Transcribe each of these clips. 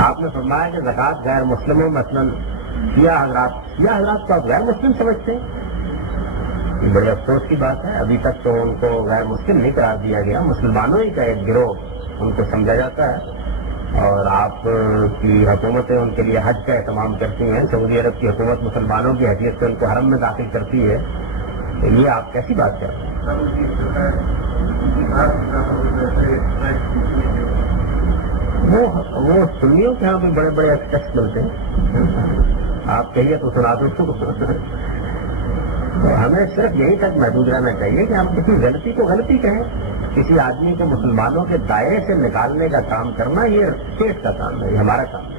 آپ نے فرمایا کہ زکوٰۃ غیر مسلموں مثلاً شیعہ حضرات کو آپ غیر مسلم سمجھتے ہیں. یہ بڑے افسوس کی بات ہے. ابھی تک تو ان کو غیر مسلم نہیں قرار دیا گیا. مسلمانوں ہی کا ایک گروہ ان کو سمجھا جاتا ہے. اور آپ کی حکومتیں ان کے لیے حج کا اہتمام کرتی ہیں. سعودی عرب کی حکومت مسلمانوں کی حیثیت سے ان کو حرم میں داخل کرتی ہے. یہ آپ کیسی بات کر رہے ہیں؟ وہ سنیوں کے یہاں بھی بڑے بڑے ٹیکسٹ ملتے ہیں. آپ کہیے تو سنا دو. ہمیں صرف یہی تک محدود رہنا چاہیے کہ ہم کسی غلطی کو غلطی کہیں. کسی آدمی کو مسلمانوں کے دائرے سے نکالنے کا کام کرنا یہ اسٹیٹ کا کام ہے, یہ ہمارا کام نہیں.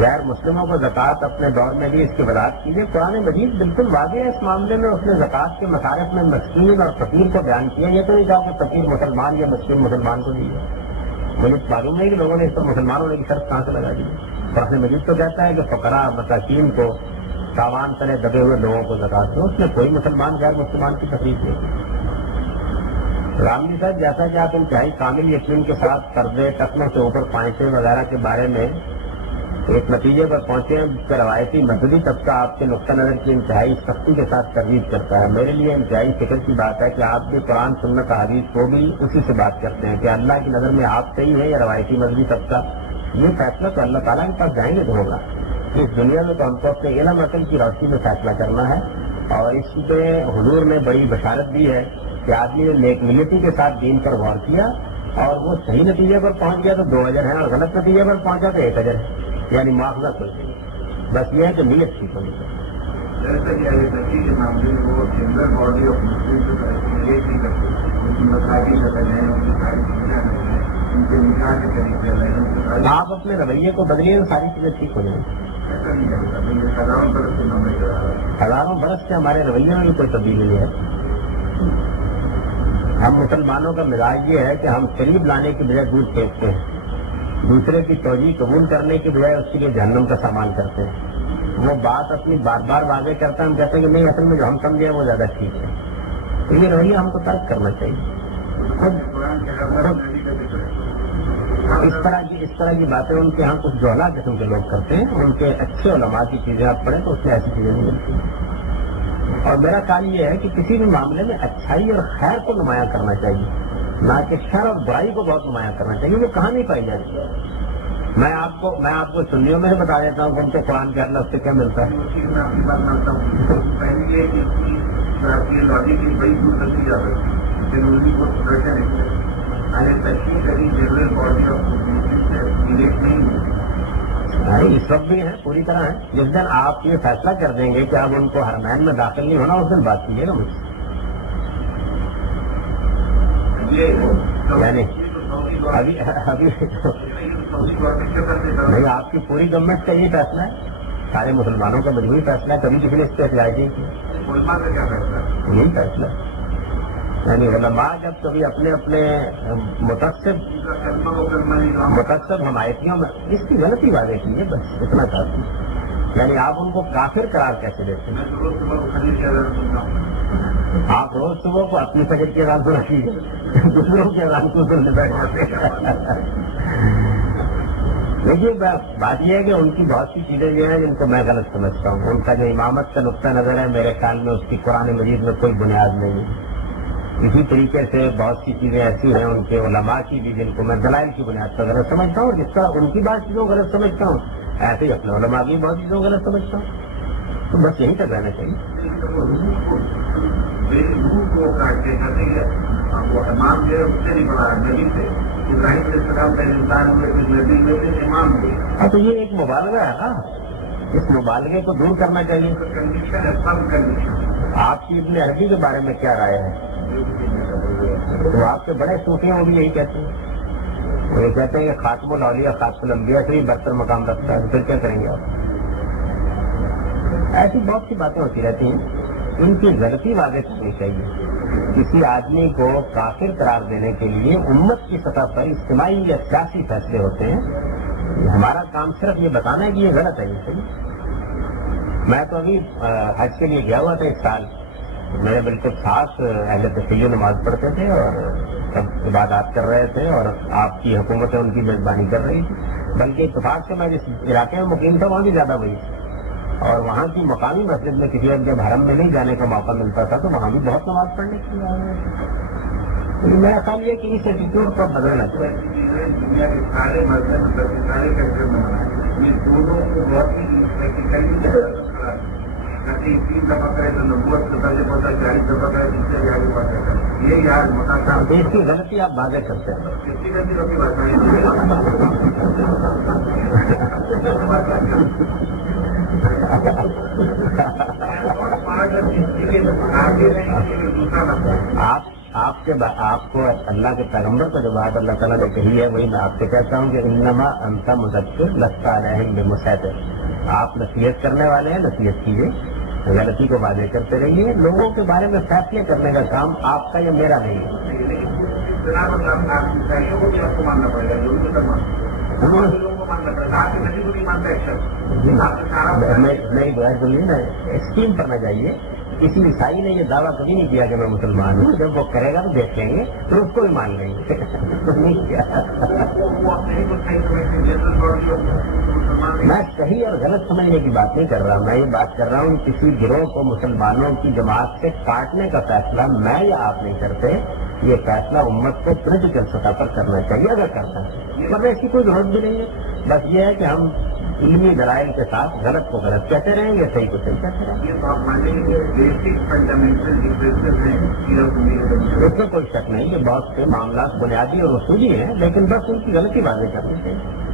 غیر مسلموں کو زکوٰۃ اپنے دور میں بھی اس کی وضاحت کیجیے. قرآن مجید بالکل واضح ہے اس معاملے میں. اس نے زکوٰۃ کے مصارف میں مسکین اور فقیر کو بیان کیا. یہ تو نہیں کہا کہ فقیر مسلمان یا مسکین مسلمان کو دیے. مجھے معلوم نہیں کہ لوگوں نے اس پر مسلمان ہونے کی شرط کہاں سے لگا دی. قرآن مجید تو کہتا ہے کہ فقراء مساکین کو, تاوان تلے دبے ہوئے لوگوں کو زکوٰۃ دو. اس میں کوئی مسلمان غیر مسلمان کی تکلیف نہیں. رام جی صاحب, جیسا کہ آپ انتہائی کامل یقین کے ساتھ قرضے, ٹکنوں سے اوپر پائنچے وغیرہ کے بارے میں ایک نتیجے پر پہنچے ہیں جس کا روایتی مذہبی طبقہ آپ کے نقطہ نظر کی انتہائی سختی کے ساتھ تردید کرتا ہے. میرے لیے انتہائی فکر کی بات ہے کہ آپ بھی قرآن سنت حدیث کو بھی اسی سے بات کرتے ہیں کہ اللہ کی نظر میں آپ صحیح ہے یا روایتی مذہبی طبقہ. یہ فیصلہ تو اللہ تعالیٰ کے پاس جائیں گے تو ہوگا. اس دنیا میں تو ہم کو اپنے علم عقل کی روشنی میں فیصلہ کرنا ہے. اور اس پہ حضور نے بڑی بشارت دی ہے کہ آدمی نے نیک نیتی کے ساتھ دین پر غور کیا اور وہ صحیح نتیجے پر پہنچ گیا تو 2 اجر ہیں, اور غلط نتیجے پر پہنچا تو 1 اجر ہے. یعنی معاوضہ کوئی نہیں. بس یہ ہے کہ نیت ٹھیک ہونی چاہیے. آپ اپنے رویے کو بدلیے تو ساری چیزیں ٹھیک ہو جائیں. ہزاروں برس سے ہمارے رویے میں بھی کوئی تبدیلی نہیں ہے. ہم مسلمانوں کا مزاج یہ ہے کہ ہم قریب لانے کی بجائے دور پھینکتے ہیں. دوسرے کی توجہ قبول کرنے کی بجائے اس کے لیے جہنم کا سامان کرتے ہیں. وہ بات اپنی بار بار واضح کرتا ہے, ہم کہتے ہیں کہ نہیں اصل میں جو ہم سمجھے وہ زیادہ ٹھیک ہے. تو یہ رویہ ہم کو ترک کرنا چاہیے. اس طرح کی باتیں ان کے یہاں کچھ جوہلا قسم کے لوگ کرتے ہیں. ان کے اچھے علماء کی چیزیں آپ پڑھیں تو اس میں ایسی چیزیں نہیں ملتی. اور میرا خیال یہ ہے کہ کسی بھی معاملے میں اچھائی اور خیر کو نمایاں کرنا چاہیے, نہ کہ شر اور برائی کو بہت نمایاں کرنا چاہیے. وہ کہاں نہیں پائی جاتی. میں آپ کو سنیوں میں بتا دیتا ہوں کہ ان کو قرآن کے اللہ سے کیا ملتا ہے. اس وقت بھی ہے, پوری طرح ہے. جس دن آپ یہ فیصلہ کر دیں گے کہ اب ان کو حرمین میں داخل نہیں ہونا, اس دن بات کیجیے گا مجھ سے. یعنی ابھی نہیں, آپ کی پوری گورنمنٹ کا یہ فیصلہ ہے, سارے مسلمانوں کا مجبوری فیصلہ ہے. کبھی کسی نے اس پہ احتجاج نہیں کیا. یہی فیصلہ یعنی علماء جب کبھی اپنے اپنے متعصب حمایتیوں میں اس کی غلطی واضح کی ہے, بس اتنا چاہتی ہے. یعنی آپ ان کو کافر قرار کیسے دیتے ہیں؟ آپ روز صبح کو اپنی فجر کی اذان سنا کیجیے, دوسروں کی اذان کو سننے بیٹھ جاتے ہیں. دیکھیے بات یہ ہے کہ ان کی بہت سی چیزیں یہ ہیں جن کو میں غلط سمجھتا ہوں. ان کا جو امامت کا نقطہ نظر ہے میرے خیال میں اس کی قرآن مجید میں کوئی بنیاد نہیں ہے. اسی طریقے سے بہت سی چیزیں ایسی ہیں ان کے علماء کی بھی جن کو میں دلائل کی بنیاد پر غلط سمجھتا ہوں. جس طرح ان کی بات چیزوں کو غلط سمجھتا ہوں, ایسے ہی اپنے علماء کی بہت چیزوں کو غلط سمجھتا ہوں. تو بس یہیں تک رہنا چاہیے. ہاں تو یہ ایک مبالغہ ہے نا, اس مبالغے کو دور کرنا چاہیے. آپ کی ابن عربی کے بارے میں کیا رائے ہے؟ تو آپ کے بڑے صوفی ہیں وہ بھی یہی کہتے ہیں. وہ یہ کہتے ہیں کہ خاتم الاولیاء خاتم الانبیاء سے ہی برتر مقام رکھتا ہے. پھر کیا کریں گے آپ؟ ایسی بہت سی باتیں ہوتی رہتی ہیں. ان کی غلطی واضح کرنی چاہیے. کسی آدمی کو کافر قرار دینے کے لیے امت کی سطح پر اجتماعی یا سیاسی فیصلے ہوتے ہیں. ہمارا کام صرف یہ بتانا ہے کہ یہ غلط ہے. یہ صحیح. میں تو ابھی حج کے لیے گیا ہوا تھا اس سال. میرے بالکل خاص اہل تشیع نماز پڑھتے تھے اور سب عبادات کر رہے تھے اور آپ کی حکومتیں ان کی میزبانی کر رہی تھی. بلکہ اتفاق سے میں جس علاقے میں مقیم تھا وہاں بھی زیادہ وہی تھی, اور وہاں کی مقامی مسجد میں کسی جب حرم میں نہیں جانے کا موقع ملتا تھا تو وہاں بھی بہت نماز پڑھنے کے لیے آ رہے تھے. میرا خیال یہ کہ اس ایٹیٹیوڈ کو بدلنا چاہیے. دنیا کے سارے مذہب سارے کنٹری میں یہ دونوں کو بہت ہی تین دفعہ کرے تو نبوت سے پہلے پڑتا 40 دفعہ کرے تو اس سے آگے پڑتا ہے. یہ یار مقام دیش کی غلطی آپ واضح کرتے ہیں. کس کی غلطی ہوتی بات آپ کو اللہ کے پیغمبر کا جو بات اللہ تعالیٰ نے کہی ہے وہی میں آپ سے کہتا ہوں کہ انما انت مذکر لست علیہم بمسیطر. آپ نصیحت کرنے والے ہیں, نصیحت کیجیے, غلطی کو واضح کرتے رہیے. لوگوں کے بارے میں فیصلے کرنے کا کام آپ کا یا میرا نہیں ہے. فیصلوں کو بھی آپ کو ماننا پڑے گا, ضرور کرنا لوگوں کو ماننا پڑے گا. آپ کی نبی کو نہیں مانتا ایکشن. میں ایک بات بولیے نا, اسکیم پر نہ جائیے. کسی عیسائی نے یہ دعویٰ کبھی نہیں کیا کہ میں مسلمان ہوں. جب وہ کرے گا تو دیکھ لیں گے, پھر اس کو بھی مان لیں گے. نہیں کیا میں صحیح اور غلط سمجھنے کی بات نہیں کر رہا. میں یہ بات کر رہا ہوں کسی گروہ کو مسلمانوں کی جماعت سے کاٹنے کا فیصلہ میں یا آپ نہیں کرتے. یہ فیصلہ امت کو پولیٹیکل سطح پر کرنا چاہیے اگر کرنا ہے, مگر ایسی کوئی ضرورت بھی نہیں ہے. بس یہ ہے کہ ہم علمی دلائل کے ساتھ غلط کو غلط کہتے رہیں گے, صحیح کو صحیح کہتے رہیں گے. یہ تو آپ مانیں گے کہ بیسک فنڈامنٹل ڈفرینسز ہیں. اس میں کوئی شک نہیں کہ بہت سے معاملات بنیادی اور اصولی ہیں, لیکن بس ان کی غلطی واضح کرنی چاہیے.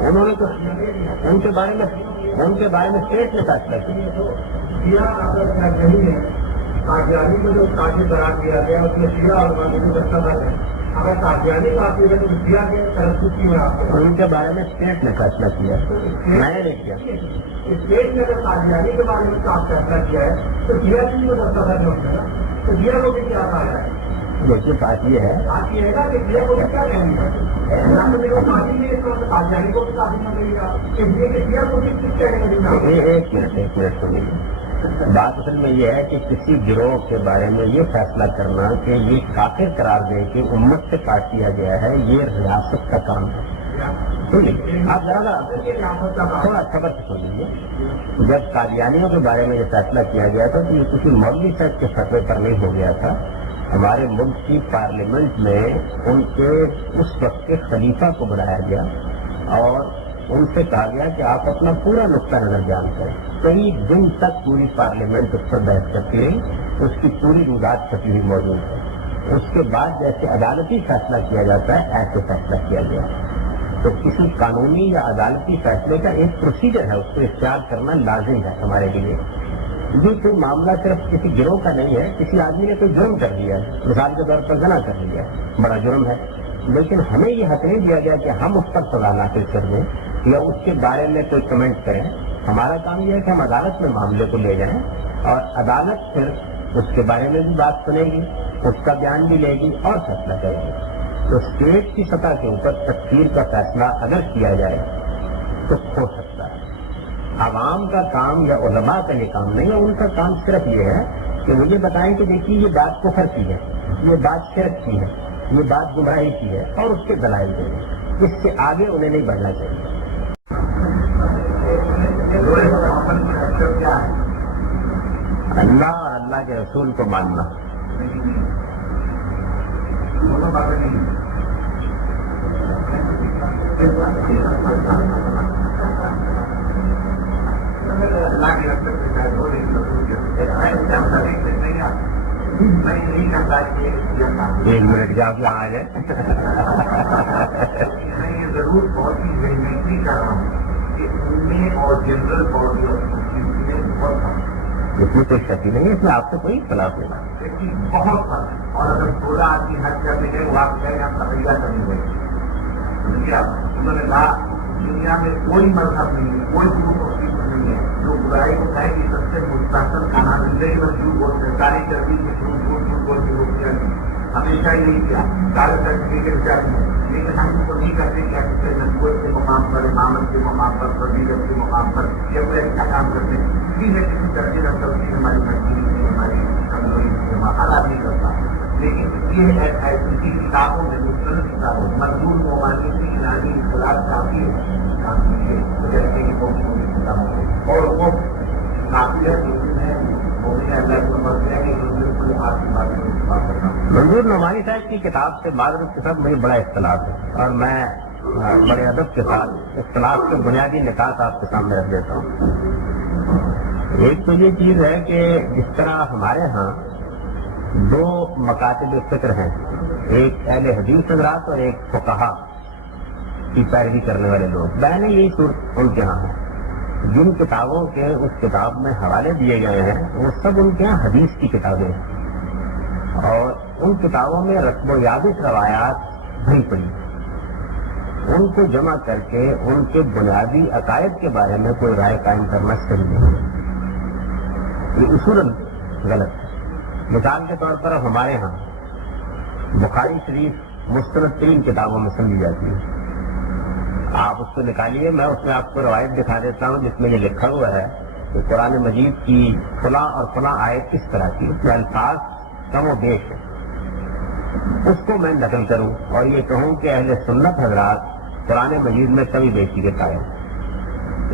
انہوں نے تو ان کے بارے میں اسٹیٹ نے فیصلہ کیا. قادیانی کو جو کافی قرار دیا گیا اس میں شیعہ اور باقی کو دستخط ہے. اگر قادیانی کافی ہے تو شیعہ کے ترقی میں ان کے بارے میں اسٹیٹ نے فیصلہ کیا, میں نے کیا. اسٹیٹ نے اگر قادیانی کے بارے میں آپ فیصلہ کیا ہے تو شیعہ کی کو دستخط نہیں ہوتا نا, تو شیعہ کو بھی کیا کہا جائے. دیکھیے بات یہ ہے نا کہ شیعہ کو بھی کیا کہیں گے, قادیانی کو بھی کافی نہ ملے گا کہ شیعہ کو بھی کچھ کہنے کا. ایک منٹ سنیے. بات اصل میں یہ ہے کہ کسی گروہ کے بارے میں یہ فیصلہ کرنا کہ یہ کافر قرار دے کہ امت سے کاٹ دیا گیا ہے, یہ ریاست کا کام ہے. آپ ذرا تھوڑا خبر سن لیجیے. جب قادیانیوں کے بارے میں یہ فیصلہ کیا گیا تھا تو یہ کسی مولوی صاحب کے فتوے پر نہیں ہو گیا تھا. ہمارے ملک کی پارلیمنٹ میں ان کے اس وقت کے خلیفہ کو بلایا گیا اور ان سے کہا گیا کہ آپ اپنا پورا نقطہ نظر بیان کریں. کئی دن تک پوری پارلیمنٹ اس پر بحث کرتی رہی, اس کی پوری روزات چھپی ہوئی موجود ہے. اس کے بعد جیسے عدالتی فیصلہ کیا جاتا ہے ایسے فیصلہ کیا گیا. تو کسی قانونی یا عدالتی فیصلے کا ایک پروسیجر ہے, اس کو اختیار کرنا لازم ہے ہمارے لیے. یہ کوئی معاملہ صرف کسی گروہ کا نہیں ہے. کسی آدمی نے کوئی جرم کر دیا ہے, مثال کے طور پر زنا کر لیا, بڑا جرم ہے, لیکن ہمیں یہ حق نہیں دیا گیا کہ ہم اس پر سزا نافذ کر دیں یا اس کے بارے میں کوئی کمنٹ کریں. ہمارا کام یہ ہے کہ ہم عدالت میں معاملے کو لے جائیں اور عدالت پھر اس کے بارے میں بھی بات سنے گی, اس کا بیان بھی لے گی اور فیصلہ کرے گی. تو اسٹیٹ کی سطح کے اوپر تکفیر کا فیصلہ اگر کیا جائے تو ہو سکتا ہے. عوام کا کام یا علماء کا یہ کام نہیں ہے. ان کا کام صرف یہ ہے کہ مجھے بتائیں کہ دیکھیے یہ بات کفر کی ہے, یہ بات شرک کی ہے, یہ بات گمراہی کی ہے اور اس کے دلائل دیں. اس سے آگے انہیں نہیں بڑھنا چاہیے. اللہ اور اللہ کے رسول کو ماننا. ایک منٹ جا کے آ جائے. میں ضرور بہت ہی ویلیڈلی کر رہا ہوں کہ ان میں اور جنرل باڈی آف میں بہت فرق. اس میں کوئی شک نہیں ہے, اس میں آپ سے کوئی اختلاف نہیں. بہت فرق ہے. اور اگر 16 آدمی حق کرتے ہیں وہ آپ کہیں آپ کا تیار کریں گے. انہوں نے کہا دنیا میں کوئی مذہب نہیں ہے, کوئی گروپ آف پیپل نہیں ہے جو برائی کو کہے کہ سب سے مستقل کھانا زندگی میں جھوٹ بولتے ہیں, ساری گردی میں جھوٹ بول کے روک دیا. ہمیشہ یہی کیا سارے سرٹیفکیٹ چاہیے, لیکن ہم کو نہیں کرتے کیا نبوت سے مقام پر، امامت کے مقام پر، فضیلت کے مقام پر یہ کوئی اچھا کام کرتے ہیں، ٹھیک ہے کسی درجے میں غلطی ہماری مجبوری سے، ہماری کمزوری سے ہر آدمی کرتا ہے، لیکن یہ ایسی کتابوں میں مختلف کتابوں مزدور مومانی سے ایرانی اختلاف کافی ہے کتابوں اور وہ کافی ہے منظور نعمانی صاحب کی کتاب سے معذرت کے ساتھ مجھے بڑا اختلاف ہے اور میں بڑے ادب کے ساتھ اختلاف کے بنیادی نکات آپ کے سامنے رکھ دیتا ہوں۔ ایک تو یہ چیز ہے کہ جس طرح ہمارے ہاں دو مکاتب فکر ہیں، ایک اہل حدیث حضرات اور ایک فقہا کی پیروی کرنے والے لوگ، بہنیں یہی صورت ان کے ہاں ہے۔ جن کتابوں کے اس کتاب میں حوالے دیے گئے ہیں وہ سب ان کے یہاں حدیث کی کتابیں ہیں اور ان کتابوں میں رسم و یادش روایات بھری پڑی، ان کو جمع کر کے ان کے بنیادی عقائد کے بارے میں کوئی رائے قائم کرنا صحیح نہیں ہے، یہ اصولاً غلط ہے۔ مثال کے طور پر ہمارے ہاں بخاری شریف مستند ترین کتابوں میں سمجھی جاتی ہے، آپ اس کو نکالیے، میں اس میں آپ کو روایت دکھا دیتا ہوں جس میں یہ لکھا ہوا ہے کہ قرآن مجید کی فلاں اور فلاں آیت کس طرح کی، اس میں الفاظ کم و بیش ہے، اس کو میں نقل کروں اور یہ کہوں کہ اہل سنت حضرات قرآن مجید میں کمی بیشی کے قائل،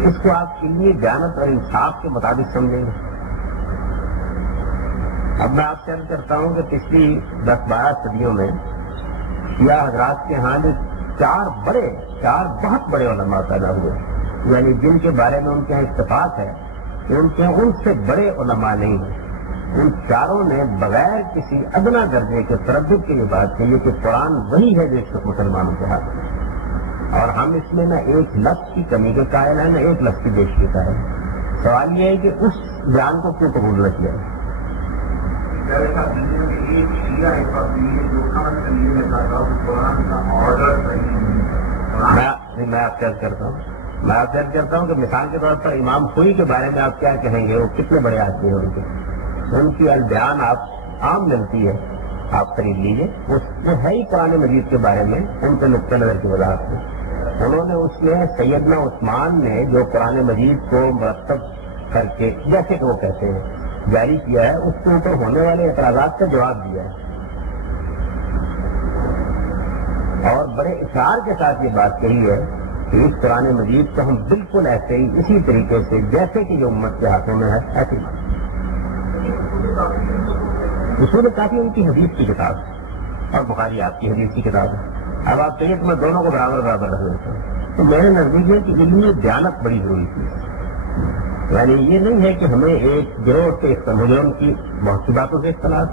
اس کو آپ علمی جانت اور انصاف کے مطابق سمجھیں گے۔ اب میں آپ سے عرض کرتا ہوں کہ پچھلی 10-12 صدیوں میں شیعہ حضرات کے ہاں جو چار بہت بڑے علماء پیدا ہوئے، یعنی جن کے بارے میں ان کے اتفاق ہے کہ ان سے بڑے علماء نہیں ہیں، ان چاروں نے بغیر کسی ادنا درجے کے تردد کے یہ بات کہی کہ قرآن وہی ہے جو اس وقت مسلمانوں کے ہاتھ ہے اور ہم اس میں نہ ایک لفظ کی کمی کے قائل ہیں نہ ایک لفظ کی بیشی کا ہے۔ سوال یہ ہے کہ اس بیان کو کیوں قبول نہ کیا ہے؟ میں آپ سے عرض کرتا ہوں کہ مثال کے طور پر امام خوئی کے بارے میں آپ کیا کہیں گے، وہ کتنے بڑے آدمی ہیں، ان کی البیان آپ عام ملتی ہے، آپ خرید لیجیے، وہ ہے ہی قرآن مجید کے بارے میں ان کے نقطۂ نظر کی وضاحت میں انہوں نے اس میں سیدنا عثمان نے جو قرآن مجید کو مرتب کر کے جیسے کہ وہ کہتے ہیں جاری کیا ہے، اس کے اوپر ہونے والے اعتراضات کا جواب دیا ہے اور بڑے اصرار کے ساتھ یہ بات کہی ہے کہ اس قرآن مجید کو ہم بالکل ایسے ہی اسی طریقے سے جیسے کہ جو امت کے ہاتھوں میں ہے ایسے ہی اصول کافی ان کی حدیث کی کتاب ہے اور بخاری آپ کی حدیث کی کتاب ہے۔ اب آپ کہیے کہ میں دونوں کو برابر رکھ دیتا ہوں، تو میرے نزدیک ہے کہ علمی دیانت بڑی ضروری تھی، یعنی یہ نہیں ہے کہ ہمیں ایک گروہ سے مجھے ان کی بہت سی باتوں سے اختلاف،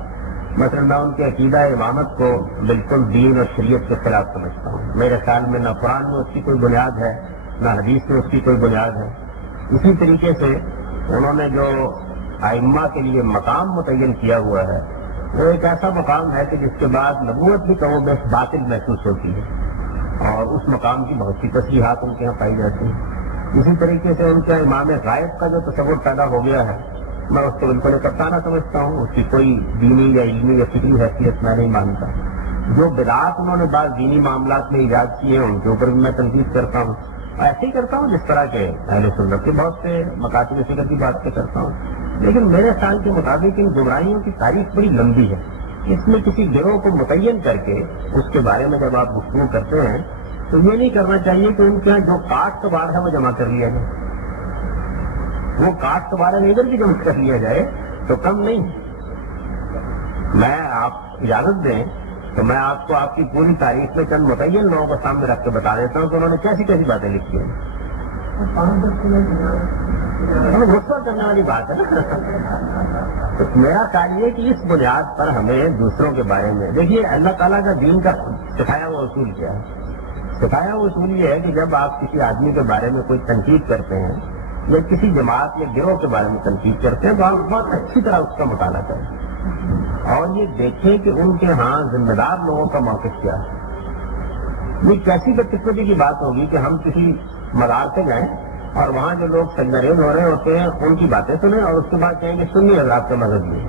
مثلا میں ان کے عقیدہ امامت کو بالکل دین اور شریعت کے خلاف سمجھتا ہوں، میرے خیال میں نہ قرآن میں اس کی کوئی بنیاد ہے نہ حدیث میں اس کی کوئی بنیاد ہے۔ اسی طریقے سے انہوں نے جو ائمہ کے لیے مقام متعین کیا ہوا ہے وہ ایک ایسا مقام ہے کہ جس کے بعد نبوت بھی کم و بیش باطل محسوس ہوتی ہے اور اس مقام کی بہت سی تصریحات ان کے یہاں پائی جاتی ہیں۔ اسی طریقے سے ان کا امام غائب کا جو تصور پیدا ہو گیا ہے میں اس کو بالکل کپتانہ سمجھتا ہوں، اس کی کوئی دینی یا علمی یا فکری حیثیت میں نہیں مانتا۔ جو بدعات انہوں نے بعض دینی معاملات میں ایجاد کیے ہیں ان کے اوپر بھی میں تنقید کرتا ہوں، ایسے ہی کرتا ہوں جس طرح کے اہل سنت کے بہت سے مکاتب فکر کی بات سے کرتا ہوں، لیکن میرے خیال کے مطابق ان گمراہیوں کی تاریخ بڑی لمبی ہے۔ اس میں کسی گروہ کو متعین کر کے اس کے بارے میں جب آپ گفتگو کرتے ہیں تو یہ نہیں کرنا چاہیے کہ ان کے یہاں جو کاٹ کباڑ ہے وہ جمع کر لیا جائے، وہ کاٹ کباڑ ادھر بھی جمع کر لیا جائے تو کم نہیں۔ میں آپ اجازت دیں تو میں آپ کو آپ کی پوری تاریخ میں چند متعین لوگوں کو سامنے رکھ کے بتا دیتا ہوں کہ انہوں نے کیسی کیسی باتیں لکھی ہیں۔ غصہ کرنے والی بات ہے نا۔ تو میرا خیال یہ کہ اس بنیاد پر ہمیں دوسروں کے بارے میں دیکھیے، اللہ تعالیٰ کا دین کا سکھایا ہوا اصول کیا ہے؟ سکھایا ہوا اصول یہ ہے کہ جب آپ کسی آدمی کے بارے میں کوئی تنقید کرتے ہیں یا کسی جماعت یا گروہ کے بارے میں تنقید کرتے ہیں تو آپ بہت اچھی طرح اس کا مطالعہ کریں اور یہ دیکھیں کہ ان کے ہاں ذمہ دار لوگوں کا موقف کیا ہے۔ یہ کیسی بدقسمتی کی بات ہوگی کہ ہم کسی مزار سے جائیں اور وہاں جو لوگ سجدریز ہو رہے ہوتے ہیں ان کی باتیں سنیں اور اس کے بعد کہیں گے سنی حضرات کا مذہب یہ۔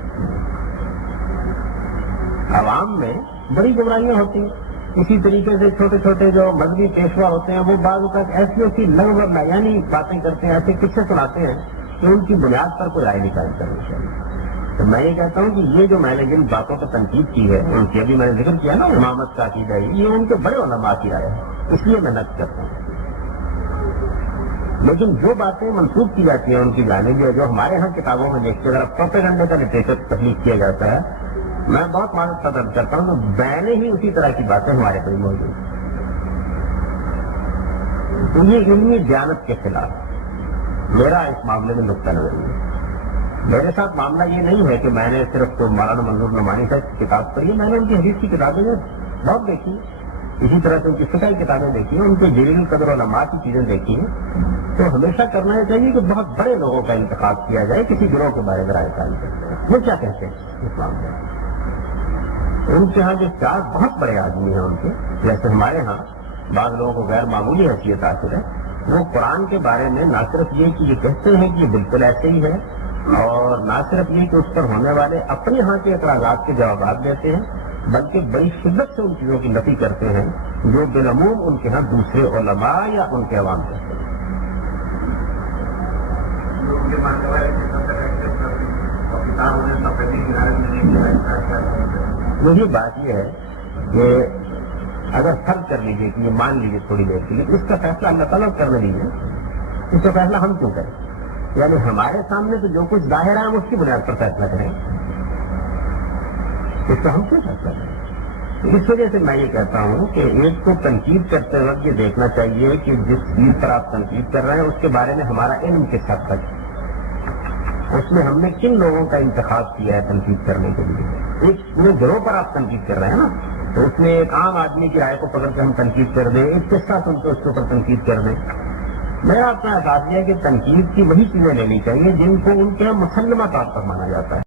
عوام میں بڑی گمراہیاں ہوتی ہیں، اسی طریقے سے چھوٹے چھوٹے جو مذہبی پیشوا ہوتے ہیں وہ بعض اوقات ایسی ایسی لغو یعنی باتیں کرتے ہیں، ایسے قصے سناتے ہیں کہ ان کی بنیاد پر کوئی رائے نکال کرنی چاہیے۔ تو میں یہ کہتا ہوں کہ یہ جو میں نے جن باتوں پر تنقید کی ہے ان کی ابھی میں نے ذکر کیا نا امامت کا عقیدہ ہے، یہ ان کے بڑے علماء کی رائے ہے، اس لیے میں نقد کرتا ہوں۔ لیکن جو باتیں منسوخ کی جاتی ہیں ان کی جانب جو ہمارے ہاں کتابوں میں دیکھتے اگر پروپیگنڈے کا لٹریچر تخلیق کیا جاتا ہے، میں بہت معذرت طلب کرتا ہوں کہ میں نے ہی اسی طرح کی باتیں ہمارے کوئی موجود ہیں۔ تو یہ علمی دیانت کے خلاف میرا اس معاملے میں نقطہ نظر ہے۔ میرے ساتھ معاملہ یہ نہیں ہے کہ میں نے صرف تو مولانا منظور نعمانی صاحب کی کتاب پڑھی ہے، میں نے ان کی حدیث کی کتابیں بہت دیکھی، اسی طرح سے ان کی فقہ کی کتابیں دیکھی ہیں، ان کے جلیل قدر علماء کی چیزیں دیکھی ہیں۔ تو ہمیشہ کرنا چاہیے کہ بہت بڑے لوگوں کا انتخاب کیا جائے، کسی گروہ کے بارے میں رائے قائم کرتے ہیں۔ وہ کیا کہتے ہیں اس معاملے میں؟ ان کے ہاں جو چار بہت بڑے آدمی ہیں ان کے، جیسے ہمارے ہاں بعض لوگوں کو غیر معمولی حیثیت حاصل ہے، وہ قرآن کے بارے میں نہ صرف یہ کہ یہ کہتے ہیں کہ یہ بالکل ایسے ہی ہے، اور نہ صرف یہ کہ اس پر ہونے والے اپنے ہاں کے اعتراضات کے جوابات دیتے ہیں، بلکہ بڑی شدت سے ان چیزوں کی نفی کرتے ہیں جو بالعموم ان کے ہاں دوسرے علماء یا ان کے عوام کرتے ہیں۔ وہی بات یہ ہے کہ اگر فرض کر لیجیے کہ یہ مان لیجیے تھوڑی دیر کے لیے، اس کا فیصلہ اللہ تعالیٰ کرنے دیجیے، اس کا فیصلہ ہم کیوں کریں؟ یعنی ہمارے سامنے تو جو کچھ ظاہر ہے ہم اس کی بنیاد پر فیصلہ کریں، اس کا ہم کیوں فیصلہ کریں؟ اس وجہ سے میں یہ کہتا ہوں کہ ایک تو تنقید کرتے وقت یہ دیکھنا چاہیے کہ جس چیز پر آپ تنقید کر رہے ہیں اس کے بارے میں ہمارا علم کس حد تک ہے، اس میں ہم نے کن لوگوں کا انتخاب کیا ہے تنقید کرنے کے لیے۔ ایک پورے گروہ پر آپ تنقید کر رہے ہیں نا، تو اس میں ایک عام آدمی کی رائے کو پکڑ کے ہم تنقید کر دیں، ایک قصہ سن کے اس کے اوپر تنقید کر دیں۔ میرا اپنا احساس یہ ہے کہ تنقید کی وہی چیزیں لینی چاہیے جن کو ان کے مسلمہ طور پر مانا جاتا ہے۔